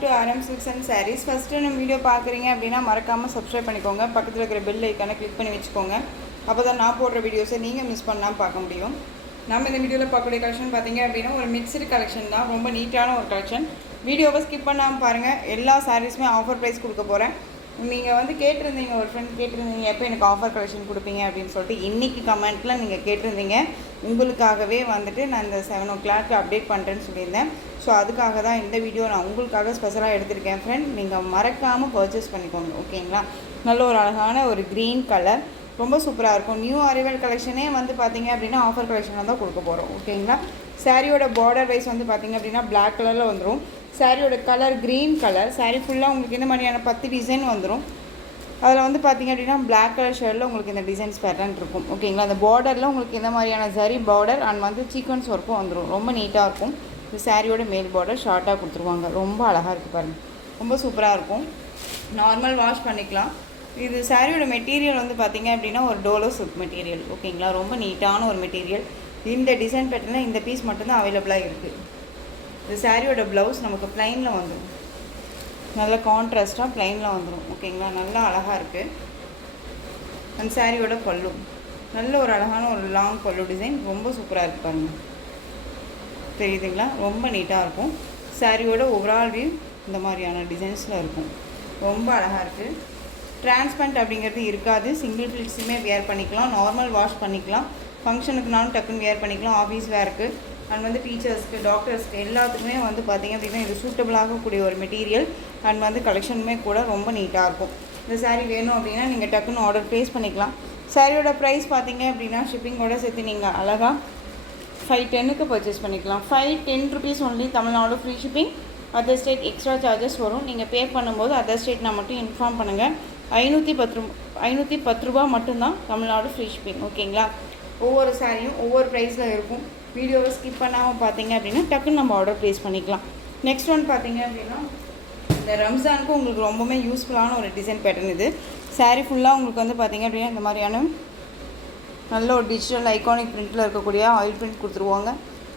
Welcome to RM Silks and Sarees. First நம்ம video பார்க்குறீங்க அப்படின்னா மறக்காமல் சப்ஸ்கிரைப் பண்ணிக்கோங்க. பக்கத்தில் இருக்கிற பெல் ஐக்கானை கிளிக் பண்ணி வச்சுக்கோங்க. அப்போ தான் நான் போடுற வீடியோஸை நீங்கள் மிஸ் பண்ணாமல் பார்க்க முடியும். நம்ம இந்த வீடியோவில் பார்க்கக்கூடிய கலெக்ஷன் பார்த்தீங்க அப்படின்னா ஒரு மிக்சடு கலெக்ஷன் தான். ரொம்ப நீட்டான ஒரு கலெக்ஷன். வீடியோவை ஸ்கிப் பண்ணாமல் பாருங்கள். எல்லா சாரீஸுமே ஆஃபர் ப்ரைஸ் கொடுக்க போகிறேன். நீங்கள் கேட்டிருந்தீங்க, ஒரு ஃப்ரெண்ட் கேட்டிருந்தீங்க எப்போ எனக்கு ஆஃபர் கலெக்ஷன் கொடுப்பீங்க அப்படின்னு சொல்லிட்டு. இன்றைக்கி கமெண்ட்டில் நீங்கள் கேட்டிருந்தீங்க. உங்களுக்காகவே நான் இந்த 7 o'clock அப்டேட் பண்ணுறேன்னு சொல்லியிருந்தேன். ஸோ அதுக்காக தான் இந்த வீடியோ நான் உங்களுக்காக ஸ்பெஷலாக எடுத்திருக்கேன் ஃப்ரெண்ட். நீங்கள் மறக்காமல் பர்ச்சேஸ் பண்ணிக்கோங்க, ஓகேங்களா? நல்ல ஒரு அழகான ஒரு க்ரீன் கலர், ரொம்ப சூப்பராக இருக்கும். நியூ அரைவல் கலெக்ஷனே பார்த்தீங்க அப்படின்னா ஆஃபர் கலெக்ஷனாக தான் கொடுக்க போகிறோம், ஓகேங்களா? சாரியோட பார்டர் வைஸ் பார்த்தீங்க அப்படின்னா பிளாக் கலரில் வந்துடும். சாரியோட கலர் க்ரீன் கலர். சாரீ ஃபுல்லாக உங்களுக்கு இந்த மாதிரியான 10 டிசைன் வந்துடும். அதில் பார்த்தீங்க அப்படின்னா பிளாக் கலர் ஷேடில் உங்களுக்கு இந்த டிசைன்ஸ் பேட்டர்ன் இருக்கும், ஓகேங்களா? அந்த பார்டரில் உங்களுக்கு இந்த மாதிரியான ஜரி பார்டர் அண்ட் சீக்வன்ஸ் ஒர்க்கும் வந்துடும். ரொம்ப நீட்டாக இருக்கும். இந்த சாரியோட மேல் பார்டர் ஷார்ட்டாக கொடுத்துருவாங்க. ரொம்ப அழகாக இருக்குது பாருங்கள், ரொம்ப சூப்பராக இருக்கும். நார்மல் வாஷ் பண்ணிக்கலாம். இது சாரியோட மெட்டீரியல் பார்த்தீங்க அப்படின்னா ஒரு டோலோ சில்க் மெட்டீரியல், ஓகேங்களா? ரொம்ப நீட்டான ஒரு மெட்டீரியல். இந்த டிசைன் பேட்டர்னில் இந்த பீஸ் மட்டும்தான் அவைலபிளாக இருக்குது. இந்த சாரியோட ப்ளவுஸ் நமக்கு ப்ளைனில் வந்துடும். நல்ல கான்ட்ராஸ்ட்டாக ப்ளைனில் வந்துடும், ஓகேங்களா? நல்லா அழகாக இருக்குது. அந்த சாரியோட பல்லு நல்ல ஒரு அழகான ஒரு லாங் பல்லு டிசைன், ரொம்ப சூப்பராக இருக்குது பாருங்கள். தெரியுதுங்களா? ரொம்ப நீட்டாக இருக்கும். சாரியோட ஓவரால் வியூ இந்த மாதிரியான டிசைன்ஸில் இருக்கும். ரொம்ப அழகாக இருக்குது. டிரான்ஸ்பரண்ட் அப்படிங்கிறது இருக்காது. சிங்கிள் ஃபில்ஸுமே வேர் பண்ணிக்கலாம். நார்மல் வாஷ் பண்ணிக்கலாம். ஃபங்க்ஷனுக்குனாலும் டக்குன்னு வேர் பண்ணிக்கலாம். ஆஃபீஸ் வேருக்கு அண்ட் டீச்சர்ஸ்க்கு, டாக்டர்ஸ்க்கு எல்லாத்துக்குமே பார்த்தீங்க அப்படின்னா இது சூட்டபிளாகக்கூடிய ஒரு மெட்டீரியல். அண்ட் கலெக்ஷனுமே கூட ரொம்ப நீட்டாக இருக்கும். இந்த சாரீ வேணும் அப்படின்னா நீங்கள் டக்குன்னு ஆர்டர் ப்ளேஸ் பண்ணிக்கலாம். சாரியோட ப்ரைஸ் பார்த்தீங்க அப்படின்னா ஷிப்பிங்கோட சேர்த்து நீங்கள் அழகாக 510க்கு பர்ச்சேஸ் பண்ணிக்கலாம். 510 rupees only. Tamil Nadu free shipping. Other state extra charges வரும். நீங்கள் பே பண்ணும்போது அதர் ஸ்டேட் நான் மட்டும் இன்ஃபார்ம் பண்ணுங்கள். 510 ரூபா மட்டும்தான் தமிழ்நாடு ஃப்ரீ ஷிப்பிங், ஓகேங்களா? ஒவ்வொரு சாரியும் ஒவ்வொரு ப்ரைஸில் இருக்கும். வீடியோவை ஸ்கிப் பண்ணாமல் பார்த்தீங்க அப்படின்னா டக்குன்னு நம்ம ஆர்டர் ப்ளேஸ் பண்ணிக்கலாம். நெக்ஸ்ட் ஒன் பார்த்தீங்க அப்படின்னா இந்த ரம்ஜானுக்கு உங்களுக்கு ரொம்பவுமே யூஸ்ஃபுல்லான ஒரு டிசைன் பேட்டர்ன் இது. சாரீ ஃபுல்லாக உங்களுக்கு பார்த்தீங்க அப்படின்னா இந்த மாதிரியான நல்ல ஒரு டிஜிட்டல் ஐகானிக் பிரிண்ட்டில் இருக்கக்கூடிய ஆயில் பிரிண்ட் கொடுத்துருவாங்க.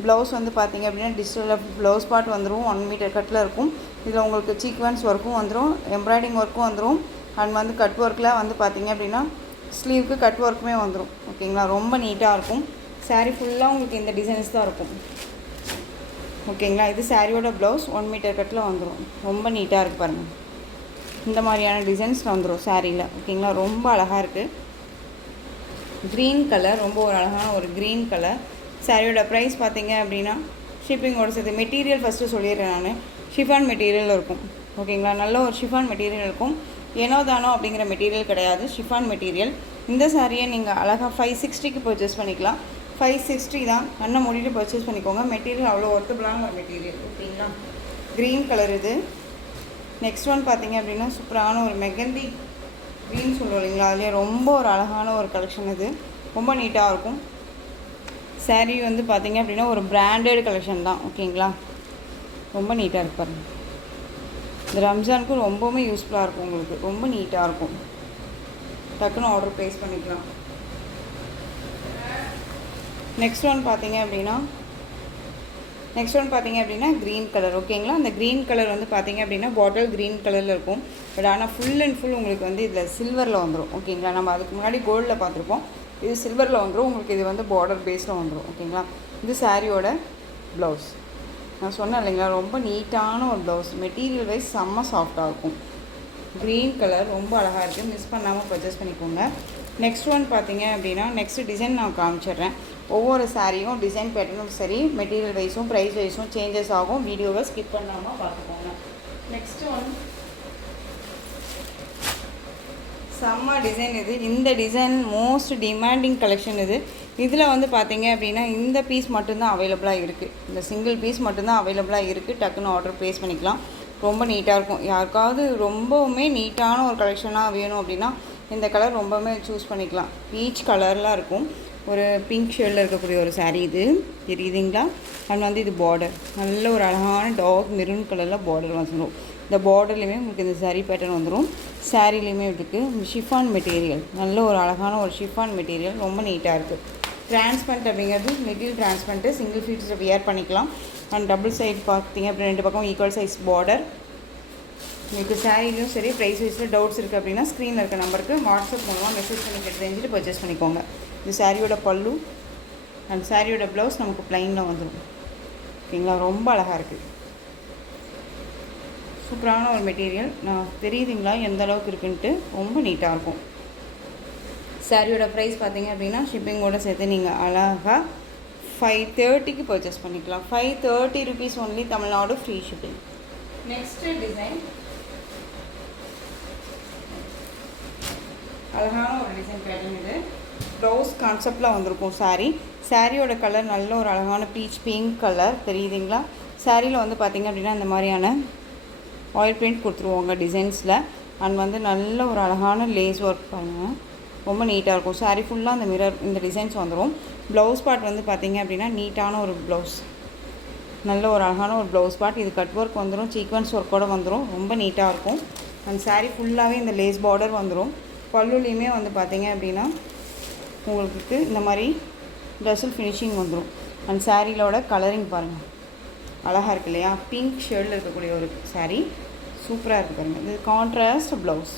ப்ளவுஸ் பார்த்தீங்க அப்படின்னா டிஜிட்டலில் ப்ளவுஸ் பார்ட் வந்துடும். 1 மீட்டர் கட்டில் இருக்கும். இதில் உங்களுக்கு சீக்வன்ஸ் ஒர்க்கும் வந்துடும், எம்ப்ராய்டிங் ஒர்க்கும் வந்துடும். அண்ட் கட் ஒர்க்கில் பார்த்தீங்க அப்படின்னா ஸ்லீவுக்கு கட் ஒர்க்குமே வந்துடும், ஓகேங்களா? ரொம்ப நீட்டாக இருக்கும். சாரீ ஃபுல்லாக உங்களுக்கு இந்த டிசைன்ஸ் தான் இருக்கும், ஓகேங்களா? இது சாரியோட ப்ளவுஸ் 1 மீட்டர் கட்டில் வந்துடும். ரொம்ப நீட்டாக இருக்குது பாருங்கள். இந்த மாதிரியான டிசைன்ஸில் வந்துடும் சாரியில், ஓகேங்களா? ரொம்ப அழகாக இருக்குது. க்ரீன் கலர், ரொம்ப ஒரு அழகான ஒரு க்ரீன் கலர். சாரியோட ப்ரைஸ் பார்த்தீங்க அப்படின்னா ஷிப்பிங்கோட சேர்த்து மெட்டீரியல் ஃபஸ்ட்டு சொல்லிடுறேன் நான். ஷிஃபான் மெட்டீரியல் இருக்கும், ஓகேங்களா? நல்ல ஒரு ஷிஃபான் மெட்டீரியல் இருக்கும். ஏனோ தானோ அப்படிங்கிற மெட்டீரியல் கிடையாது, ஷிஃபான் மெட்டீரியல். இந்த சாரியை நீங்கள் அழகாக 560க்கு பர்ச்சேஸ் பண்ணிக்கலாம். 560 தான். கண்ணை மூடிட்டு பர்ச்சேஸ் பண்ணிக்கோங்க. மெட்டீரியல் அவ்வளோ ஒர்த்தபிளான ஒரு மெட்டீரியல், ஓகேங்களா? க்ரீன் கலர் இது. நெக்ஸ்ட் ஒன் பார்த்தீங்க அப்படின்னா சூப்பரான ஒரு மெகந்தி க்ரீன் சொல்லுவோம் இல்லைங்களா? அதுலேயே ரொம்ப ஒரு அழகான ஒரு கலெக்ஷன் இது. ரொம்ப நீட்டாக இருக்கும். சாரீ பார்த்தீங்க அப்படின்னா ஒரு பிராண்டட் கலெக்ஷன் தான், ஓகேங்களா? ரொம்ப நீட்டாக இருக்கு பாருங்கள். இந்த ரம்ஜானுக்கு ரொம்பவுமே யூஸ்ஃபுல்லாக இருக்கும் உங்களுக்கு. ரொம்ப நீட்டாக இருக்கும். டக்குன்னு ஆர்டர் ப்ளேஸ் பண்ணிக்கலாம். நெக்ஸ்ட் ஒன் பார்த்தீங்க அப்படின்னா க்ரீன் கலர், ஓகேங்களா? அந்த க்ரீன் கலர் பார்த்தீங்க அப்படின்னா பாட்டில் க்ரீன் கலரில் இருக்கும். பட் ஆனால் ஃபுல் அண்ட் ஃபுல் உங்களுக்கு இதில் சில்வரில் வந்துடும், ஓகேங்களா? நம்ம அதுக்கு முன்னாடி கோல்டில் பார்த்துருப்போம். இது சில்வரில் வந்துடும். உங்களுக்கு இது பார்டர் பேஸில் வந்துடும், ஓகேங்களா? இது சாரியோட ப்ளவுஸ். நான் சொன்னேன் இல்லைங்களா, ரொம்ப நீட்டான ஒரு ப்ளவுஸ். மெட்டீரியல் வைஸ் செம்ம சாஃப்டாக இருக்கும். க்ரீன் கலர் ரொம்ப அழகாக இருக்குது. மிஸ் பண்ணாமல் பர்ச்சேஸ் பண்ணிக்கோங்க. நெக்ஸ்ட் ஒன் பார்த்தீங்க அப்படின்னா நெக்ஸ்ட் டிசைன் நான் காமிச்சிடுறேன். ஒவ்வொரு சாரியும் டிசைன் பேட்டர்னும் சரி, மெட்டீரியல் வைஸும் ப்ரைஸ் வைஸும் சேஞ்சஸ் ஆகும். வீடியோவை ஸ்கிப் பண்ணாமல் பார்த்துக்கோங்க. நெக்ஸ்ட் ஒன் செம்ம டிசைன் இது. இந்த டிசைன் மோஸ்ட் டிமாண்டிங் கலெக்ஷன் இது. இதில் பார்த்தீங்க அப்படின்னா இந்த பீஸ் மட்டும்தான் அவைலபிளாக இருக்குது. இந்த சிங்கிள் பீஸ் மட்டும்தான் அவைலபிளாக இருக்குது. டக்குன்னு ஆர்டர் ப்ளேஸ் பண்ணிக்கலாம். ரொம்ப நீட்டாக இருக்கும். யாருக்காவது ரொம்பவுமே நீட்டான ஒரு கலெக்ஷனாக வேணும் அப்படின்னா இந்த கலர் ரொம்பவுமே சூஸ் பண்ணிக்கலாம். பீச் கலர்லாம் இருக்கும். ஒரு பிங்க் ஷேடில் இருக்கக்கூடிய ஒரு சாரீ இது, தெரியுதுங்களா? அண்ட் இது பார்டர் நல்ல ஒரு அழகான டார்க் மெரூன் கலரில் பார்டர் வந்துடும். இந்த பார்டர்லேயுமே உங்களுக்கு இந்த சாரீ பேட்டர்ன் வந்துடும். சாரீலேயுமே இருக்குது ஷிஃபான் மெட்டீரியல். நல்ல ஒரு அழகான ஒரு ஷிஃபான் மெட்டீரியல். ரொம்ப நீட்டாக இருக்குது. டிரான்ஸ்பரண்ட் அப்படிங்கிறது மெட்டீரியல் டிரான்ஸ்பரண்ட்டு. சிங்கிள் ஃபீட்ஸில் வியர் பண்ணிக்கலாம். அண்ட் டபுள் சைடு பார்த்தீங்க அப்படி 2 பக்கம் ஈக்குவல் சைஸ் பார்டர். உங்களுக்கு சாரீலையும் சரி ப்ரைஸ் வைஸில் டவுட்ஸ் இருக்குது அப்படின்னா ஸ்க்ரீனில் இருக்க நம்பருக்கு வாட்ஸ்அப் மூலமாக மெசேஜ் பண்ணி கேட்டு தெரிஞ்சுட்டு பர்ச்சேஸ் பண்ணிக்கோங்க. இது சாரியோட பல்லு அண்ட் சாரியோட ப்ளவுஸ் நமக்கு ப்ளைனில் வந்துடும். ஓகேங்களா, ரொம்ப அழகாக இருக்குது. சூப்பரான ஒரு மெட்டீரியல். நான் தெரியுதுங்களா எந்த அளவுக்கு இருக்குன்ட்டு. ரொம்ப நீட்டாக இருக்கும். சாரியோட ப்ரைஸ் பார்த்தீங்க அப்படின்னா ஷிப்பிங்கோடு சேர்த்து நீங்கள் அழகாக 530க்கு பர்ச்சேஸ் பண்ணிக்கலாம். 530 rupees only, Tamil Nadu free shipping. Next design அழகான ஒரு டிசைன் பேட்டர்ன். இது ப்ளவுஸ் கான்செப்டில் வந்திருக்கும். சாரியோட கலர் நல்ல ஒரு அழகான பீச் பிங்க் கலர் தெரியுதுங்களா. சாரியில் வந்து பார்த்திங்க அப்படின்னா இந்த மாதிரியான ஆயில் பிரிண்ட் கொடுத்துருவாங்க டிசைன்ஸில். அண்ட் வந்து நல்ல ஒரு அழகான லேஸ் ஒர்க் பாருங்கள், ரொம்ப நீட்டாக இருக்கும். சாரி ஃபுல்லாக அந்த மிரர் இந்த டிசைன்ஸ் வந்துடும். ப்ளவுஸ் பார்ட் வந்து பார்த்திங்க அப்படின்னா நீட்டான ஒரு ப்ளவுஸ், நல்ல ஒரு அழகான ஒரு ப்ளவுஸ் பார்ட். இது கட் ஒர்க் வந்துடும், சீக்வன்ஸ் ஒர்க்கோடு வந்துடும், ரொம்ப நீட்டாக இருக்கும். அந்த சாரீ ஃபுல்லாகவே இந்த லேஸ் பார்டர் வந்துடும். பல்லுலேயுமே வந்து பார்த்திங்க அப்படின்னா உங்களுக்கு இந்த மாதிரி டசல் ஃபினிஷிங் வந்துடும். அந்த சாரியோட கலரிங் பாருங்கள், அழகாக இருக்குது இல்லையா. பிங்க் ஷேடில் இருக்கக்கூடிய ஒரு சாரீ சூப்பராக இருக்குது பாருங்கள். இது கான்ட்ராஸ்ட் ப்ளவுஸ்,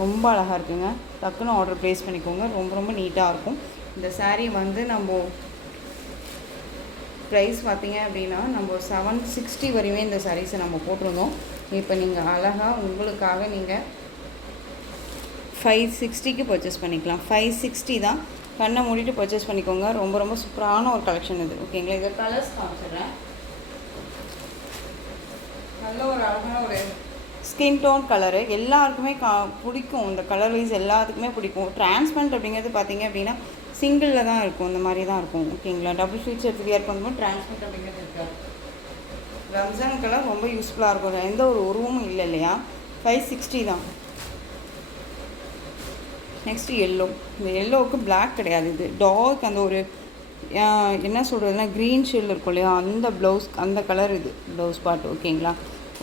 ரொம்ப அழகாக இருக்குங்க. டக்குன்னு ஆர்டர் ப்ளேஸ் பண்ணிக்கோங்க, ரொம்ப ரொம்ப நீட்டாக இருக்கும். இந்த சாரீ வந்து நம்ம ப்ரைஸ் பார்த்திங்க அப்படின்னா நம்ம 760 வரையுமே இந்த சாரீஸை நம்ம போட்டிருந்தோம். இப்போ நீங்கள் அழகாக உங்களுக்காக நீங்கள் 560க்கு பர்ச்சேஸ் பண்ணிக்கலாம். 560 தான், கண்ணை மூடிட்டு பர்ச்சேஸ் பண்ணிக்கோங்க. ரொம்ப ரொம்ப சூப்பரான ஒரு கலெக்ஷன் இது. ஓகேங்களா, இதை கலர்ஸ் காமிச்சிடுறேன். நல்ல ஒரு அழகான ஒரு ஸ்கின் டோன் கலரு, எல்லாருக்குமே பிடிக்கும். இந்த கலர் வைஸ் எல்லாத்துக்குமே பிடிக்கும். டிரான்ஸ்பரண்ட் அப்படிங்கிறது பார்த்திங்க அப்படின்னா சிங்கிளில் தான் இருக்கும், இந்த மாதிரி தான் இருக்கும். ஓகேங்களா, டபுள் ஃபீச்சர் வியர் பண்ணும்போது டிரான்ஸ்பரண்ட் அப்படிங்கிறது இருக்காது. ரம்ஜான் கலர் ரொம்ப யூஸ்ஃபுல்லாக இருக்கும், எந்த ஒரு உருவமும் இல்லை இல்லையா. 560 தான். Next yellow. இந்த எல்லோவுக்கு பிளாக் கிடையாது, இது டார்க் அந்த ஒரு என்ன சொல்கிறதுனா க்ரீன் ஷேடில் இருக்கும் இல்லையா, அந்த ப்ளவுஸ் அந்த கலர் இது ப்ளவுஸ் பார்ட். ஓகேங்களா,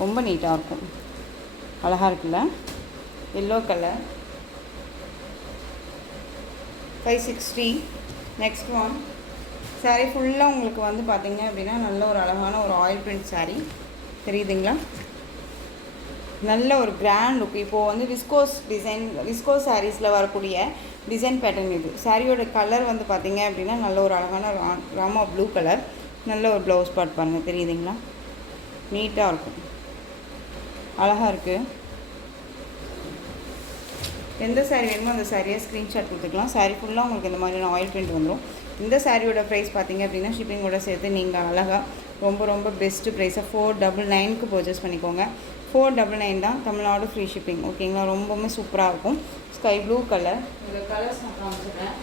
ரொம்ப நீட்டாக இருக்கும், அழகாக இருக்குல்ல. Yellow colour 560. Next one sari ஃபுல்லாக உங்களுக்கு வந்து பார்த்திங்க அப்படின்னா நல்ல ஒரு அழகான ஒரு ஆயில் பிரிண்ட் சாரீ தெரியுதுங்களா. நல்ல ஒரு கிராண்ட் லுக். இப்போது வந்து விஸ்கோஸ் சாரீஸில் வரக்கூடிய டிசைன் பேட்டர்ன் இது. சாரியோட கலர் வந்து பார்த்திங்க அப்படின்னா நல்ல ஒரு அழகான ராமா ப்ளூ கலர். நல்ல ஒரு ப்ளவுஸ் பார்ட் பாருங்கள், தெரியுதுங்களா, நீட்டாக இருக்கும், அழகாக இருக்குது. எந்த சாரீ வேணுமோ அந்த சாரியை ஸ்க்ரீன்ஷாட் கொடுத்துக்கலாம். சாரீ ஃபுல்லாக உங்களுக்கு இந்த மாதிரியான ஆயில் பிரிண்ட் வந்துடும். இந்த சாரியோட ப்ரைஸ் பார்த்திங்க அப்படின்னா ஷிப்பிங்கோட சேர்த்து நீங்கள் அழகாக ரொம்ப ரொம்ப பெஸ்ட்டு ப்ரைஸாக 499க்கு பர்ச்சேஸ் பண்ணிக்கோங்க. 499 தான், தமிழ்நாடு ஃப்ரீ ஷிப்பிங். ஓகேங்களா, ரொம்பவுமே சூப்பராக இருக்கும். Sky blue colour. இந்த கலர்ஸ் நான் காமிச்சிடுறேன்.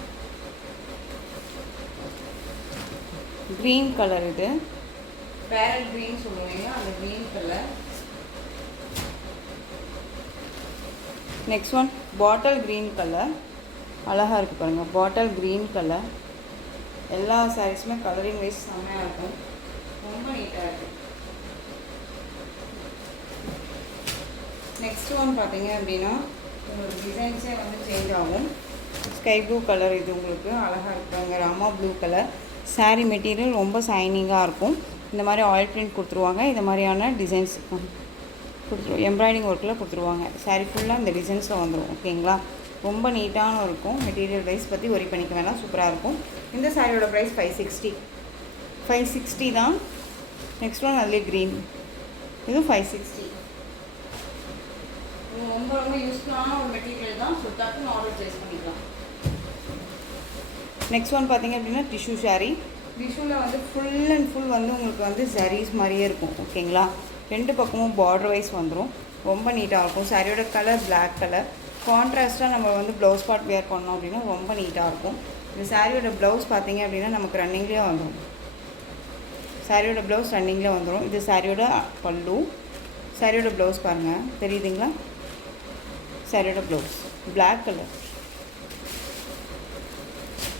க்ரீன் கலர், இது பேரட் க்ரீன் சொல்லுவீங்க, அந்த green colour. Next one bottle green colour, அழகாக இருக்குது பாருங்கள், பாட்டில் க்ரீன் கலர். எல்லா சாரீஸுமே கலரிங் வைஸ் செம்மையாக இருக்கும், ரொம்ப நீட்டாக இருக்குது. நெக்ஸ்ட் ஒன் பார்த்தீங்க அப்படின்னா உங்களுக்கு டிசைன்ஸே வந்து சேஞ்ச் ஆகும். ஸ்கை ப்ளூ கலர், இது உங்களுக்கு அழகாக இருப்பாங்க. Rama blue colour. Sari material ரொம்ப சைனிங்காக இருக்கும். இந்த மாதிரி ஆயில் பிரிண்ட் கொடுத்துருவாங்க, இந்த மாதிரியான டிசைன்ஸ் கொடுத்துருவோம், எம்ப்ராய்டிங் ஒர்க்கில் கொடுத்துருவாங்க. சாரீ ஃபுல்லாக இந்த டிசைன்ஸில் வந்துடும். ஓகேங்களா, ரொம்ப நீட்டான இருக்கும். மெட்டீரியல் ப்ரைஸ் பற்றி ஒரி பண்ணிக்க வேணாம், சூப்பராக இருக்கும். இந்த சாரியோட ப்ரைஸ் 560 தான். நெக்ஸ்ட் ஒன் அதுலேயே க்ரீன், இதுவும் 560. ரொம்ப ரொம்ப யூஸ்ஃபுல்லான ஒரு மெட்டீரியல் தான். ஸோ டக்குன்னு ஆர்டர் ப்ளேஸ் பண்ணிக்கலாம். நெக்ஸ்ட் ஒன் பார்த்திங்க அப்படின்னா டிஷ்யூ சாரீ. டிஷ்யூவில் வந்து ஃபுல் அண்ட் ஃபுல் வந்து உங்களுக்கு வந்து சாரீஸ் மாதிரியே இருக்கும். ஓகேங்களா, ரெண்டு பக்கமும் பார்டர் வைஸ் வந்துடும், ரொம்ப நீட்டாக இருக்கும். சாரியோட கலர் பிளாக் கலர். கான்ட்ராஸ்ட்டாக நம்ம வந்து ப்ளவுஸ் பார்ட் வேர் பண்ணோம் அப்படின்னா ரொம்ப நீட்டாக இருக்கும். இந்த சாரியோட ப்ளவுஸ் பார்த்திங்க அப்படின்னா நமக்கு ரன்னிங்லேயே வந்துடும். சாரியோட ப்ளவுஸ் ரன்னிங்கில் வந்துடும். இது சாரியோட பல்லு. சாரியோட ப்ளவுஸ் பாருங்கள், தெரியுதுங்களா. சாரியோட ப்ளவுஸ் பிளாக் கலர்,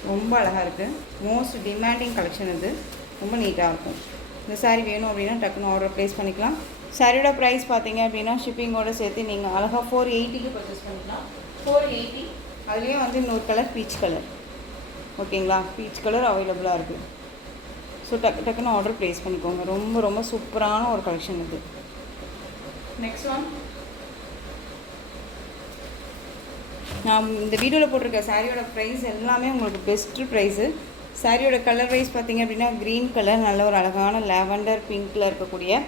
ரொம்ப அழகாக இருக்குது. மோஸ்ட் டிமாண்டிங் கலெக்ஷன் இது, ரொம்ப நீட்டாக இருக்கும். இந்த சாரீ வேணும் அப்படின்னா டக்குன்னு ஆர்டர் ப்ளேஸ் பண்ணிக்கலாம். சாரியோட ப்ரைஸ் பார்த்தீங்க அப்படின்னா ஷிப்பிங்கோடு சேர்த்து நீங்கள் அழகாக 480க்கு பர்ச்சேஸ் பண்ணிக்கலாம். 480. அதுலேயே வந்து இன்னொரு கலர் பீச் கலர். ஓகேங்களா, பீச் கலர் அவைலபிளாக இருக்குது. ஸோ டக்குன்னு ஆர்டர் ப்ளேஸ் பண்ணிக்கோங்க. ரொம்ப ரொம்ப சூப்பரான ஒரு கலெக்ஷன் இது. நெக்ஸ்ட் ஒன், நான் இந்த வீடியோவில் போட்டிருக்க சாரியோட ப்ரைஸ் எல்லாமே உங்களுக்கு பெஸ்ட்டு ப்ரைஸு. சாரியோட கலர் வைஸ் பார்த்திங்க அப்படின்னா க்ரீன் கலர், நல்ல ஒரு அழகான லாவெண்டர் பிங்க்கில் இருக்கக்கூடிய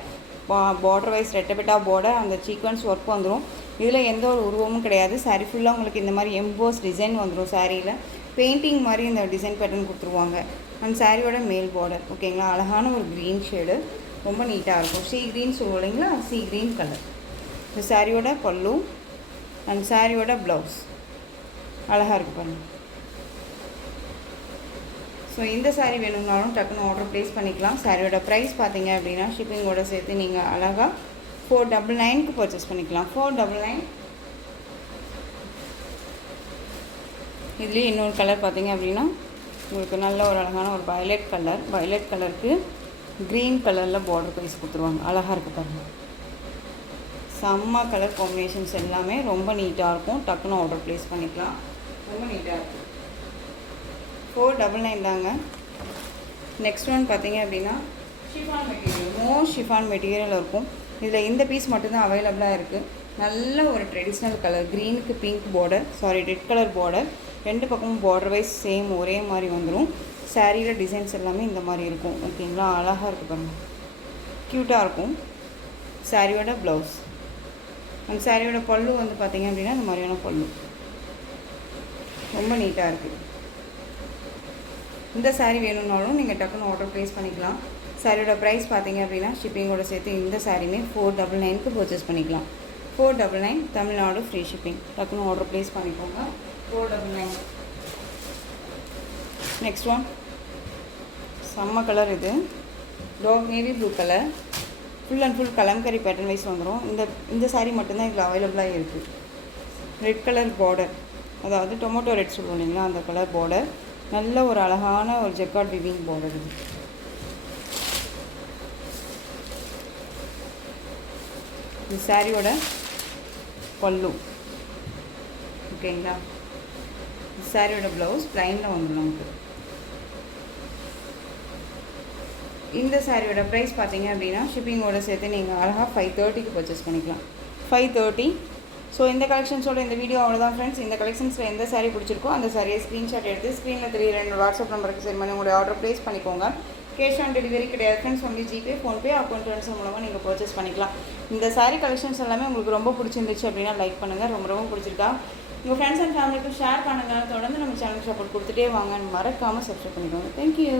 பார்டர் வைஸ் ரெட்டபெட்டா பார்டர், அந்த சீக்வன்ஸ் ஒர்க் வந்துடும். இதில் எந்த ஒரு உருவமும் கிடையாது. சாரீ ஃபுல்லாக உங்களுக்கு இந்த மாதிரி எம்போஸ் டிசைன் வந்துடும். சாரியில் பெயிண்டிங் மாதிரி இந்த டிசைன் பேட்டர்ன் கொடுத்துருவாங்க. அந்த சாரியோட மேல் பார்டர் ஓகேங்களா, அழகான ஒரு க்ரீன் ஷேடு, ரொம்ப நீட்டாக இருக்கும். சீ க்ரீன் சொல்லுவோம் இல்லைங்களா, சீ க்ரீன் கலர். இந்த சாரியோட பல்லு அண்ட் சாரியோட ப்ளவுஸ் அழகாக இருக்குது பாருங்கள். ஸோ இந்த சாரீ வேணும்னாலும் டக்குன்னு ஆர்டர் ப்ளேஸ் பண்ணிக்கலாம். சாரியோட ப்ரைஸ் பார்த்தீங்க அப்படின்னா ஷிப்பிங்கோடு சேர்த்து நீங்கள் அழகாக 499க்கு பர்ச்சேஸ் பண்ணிக்கலாம். 499. இதுலேயே இன்னொரு கலர் பார்த்தீங்க அப்படின்னா உங்களுக்கு நல்ல ஒரு அழகான ஒரு வயலட் கலர். வயலட் கலருக்கு க்ரீன் கலரில் பார்டர் ப்ரைஸ் கொடுத்துருவாங்க. அழகாக இருக்குது பாருங்கள். செம்ம கலர் காம்பினேஷன்ஸ் எல்லாமே ரொம்ப நீட்டாக இருக்கும். டக்குன்னு ஆர்டர் ப்ளேஸ் பண்ணிக்கலாம். ரொம்ப நீட்டாக இருக்கும். 499 தாங்க. நெக்ஸ்ட் ஒன் பார்த்தீங்க அப்படின்னா chiffon material, most chiffon material இருக்கும். இதில் இந்த பீஸ் மட்டும்தான் அவைலபிளாக இருக்குது. நல்ல ஒரு ட்ரெடிஷ்னல் கலர், க்ரீனுக்கு pink border, red colour border, ரெண்டு பக்கமும் பார்டர் வைஸ் சேம் ஒரே மாதிரி வந்துடும். சாரியில் டிசைன்ஸ் எல்லாமே இந்த மாதிரி இருக்கும் ஓகேங்களா. அழகாக இருக்குது பாருங்கள், க்யூட்டாக இருக்கும். சாரியோட ப்ளவுஸ் அந்த சாரியோட பல்லு வந்து பார்த்திங்க அப்படின்னா இந்த மாதிரியான பல்லு ரொம்ப நீட்டாக இருக்குது. இந்த சாரீ வேணும்னாலும் நீங்கள் டக்குன்னு ஆர்டர் ப்ளேஸ் பண்ணிக்கலாம். சாரியோட ப்ரைஸ் பார்த்தீங்க அப்படின்னா ஷிப்பிங்கோட சேர்த்து இந்த சாரியுமே 499க்கு பர்ச்சேஸ் பண்ணிக்கலாம். 499 தமிழ்நாடு ஃப்ரீ ஷிப்பிங். டக்குன்னு ஆர்டர் ப்ளேஸ் பண்ணிக்கோங்க. 499. நெக்ஸ்ட் ஒன் செம்ம கலர், இது dark navy blue colour, full and full Kalamkari pattern wise வந்துடும். இந்த சாரீ மட்டும்தான் இதில் அவைலபிளாக இருக்குது. ரெட் கலர் பார்டர், அதாவது டொமேட்டோ ரெட் சொல்லுவோம் இல்லைங்களா, அந்த கலர் பார்டர், நல்ல ஒரு அழகான ஒரு ஜெக்கார்ட் விவிங் பார்டர். இது இந்த சாரியோட பல்லு ஓகேங்களா. இந்த சாரியோட ப்ளவுஸ் ப்ளைனில் வந்துடும் நமக்கு. இந்த சாரியோட ப்ரைஸ் பார்த்தீங்க அப்படின்னா ஷிப்பிங்கோட சேர்த்து நீங்கள் அழகாக 530க்கு பர்ச்சேஸ் பண்ணிக்கலாம். 530. ஸோ இந்த கலெக்ஷன்ஸோட இந்த வீடியோ அவ்வளோதான் ஃப்ரெண்ட்ஸ். இந்த கலெக்ஷன்ஸில் எந்த சாரீ பிடிச்சிருக்கோ அந்த சாரியை ஸ்க்ரீன்ஷாட் எடுத்து ஸ்க்ரீனில் தெரியற என்னோட வாட்ஸ்அப் நம்பருக்கு சென்ட் பண்ணி உங்களுடைய ஆர்டர் ப்ளேஸ் பண்ணிக்கோங்க. கேஷ் ஆன் டெலிவரி கிடையாது friends, only GPay, PhonePe, account transfer மூலமாக நீங்கள் பர்ச்சேஸ் பண்ணிக்கலாம். இந்த சாரீ கலெக்ஷன்ஸ் எல்லாமே உங்களுக்கு ரொம்ப பிடிச்சிருந்துச்சு அப்படின்னா லைக் பண்ணுங்கள். ரொம்ப ரொம்ப பிடிச்சிருக்கா உங்கள் ஃப்ரெண்ட்ஸ் அண்ட் ஃபேமிலிக்கு ஷேர் பண்ணுங்கள். தொடர்ந்து நம்ம சேனலுக்கு சப்போர்ட் கொடுத்துட்டே வாங்க. மறக்காமல் சப்ஸ்கிரைப் பண்ணிக்கோங்க. தேங்க்யூ.